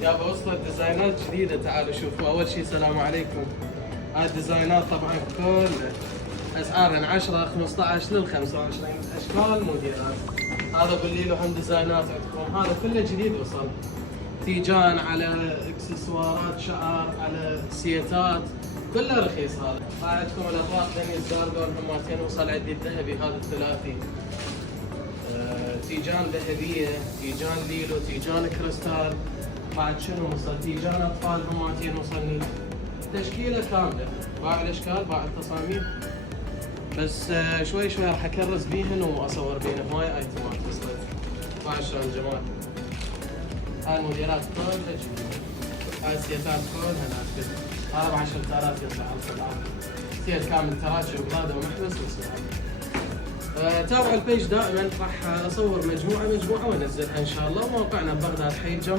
يابا وصلت ديزاينات جديدة، تعالوا شوفوا. أول شيء السلام عليكم. هاي الديزاينات طبعا كلها أسعار من 10 15 لل 25 أشكال موديلات. هذا باللي له هم ديزاينات عندكم، هذا كله جديد وصل. تيجان على اكسسوارات شعر على سيتات كله رخيص. هذا عندكم الأطراف دنيا الزارجون هماتين وصل عندي الذهبي هذا الثلاثي. تيجان ذهبية، تيجان ليلو، تيجان كريستال. بعد شنو وصل؟ تيجان اطفال هماتين وصل تشكيله كامله، باع الاشكال باع التصاميم. بس شوي شوي راح اكرس بيهن واصور بيهن. هواي ايتمات وصلت. ما شلون جمال. هاي الموديلات كلها جديده. هاي السيتات كلها نازله. هذا ب 10000 يطلع على الصلاة. سيت كامل تراشي وقلاده ومحبس وسلاح. تابعوا البيج دائما، راح اصور مجموعه وانزلها ان شاء الله. موقعنا ببغداد حي الجمعة.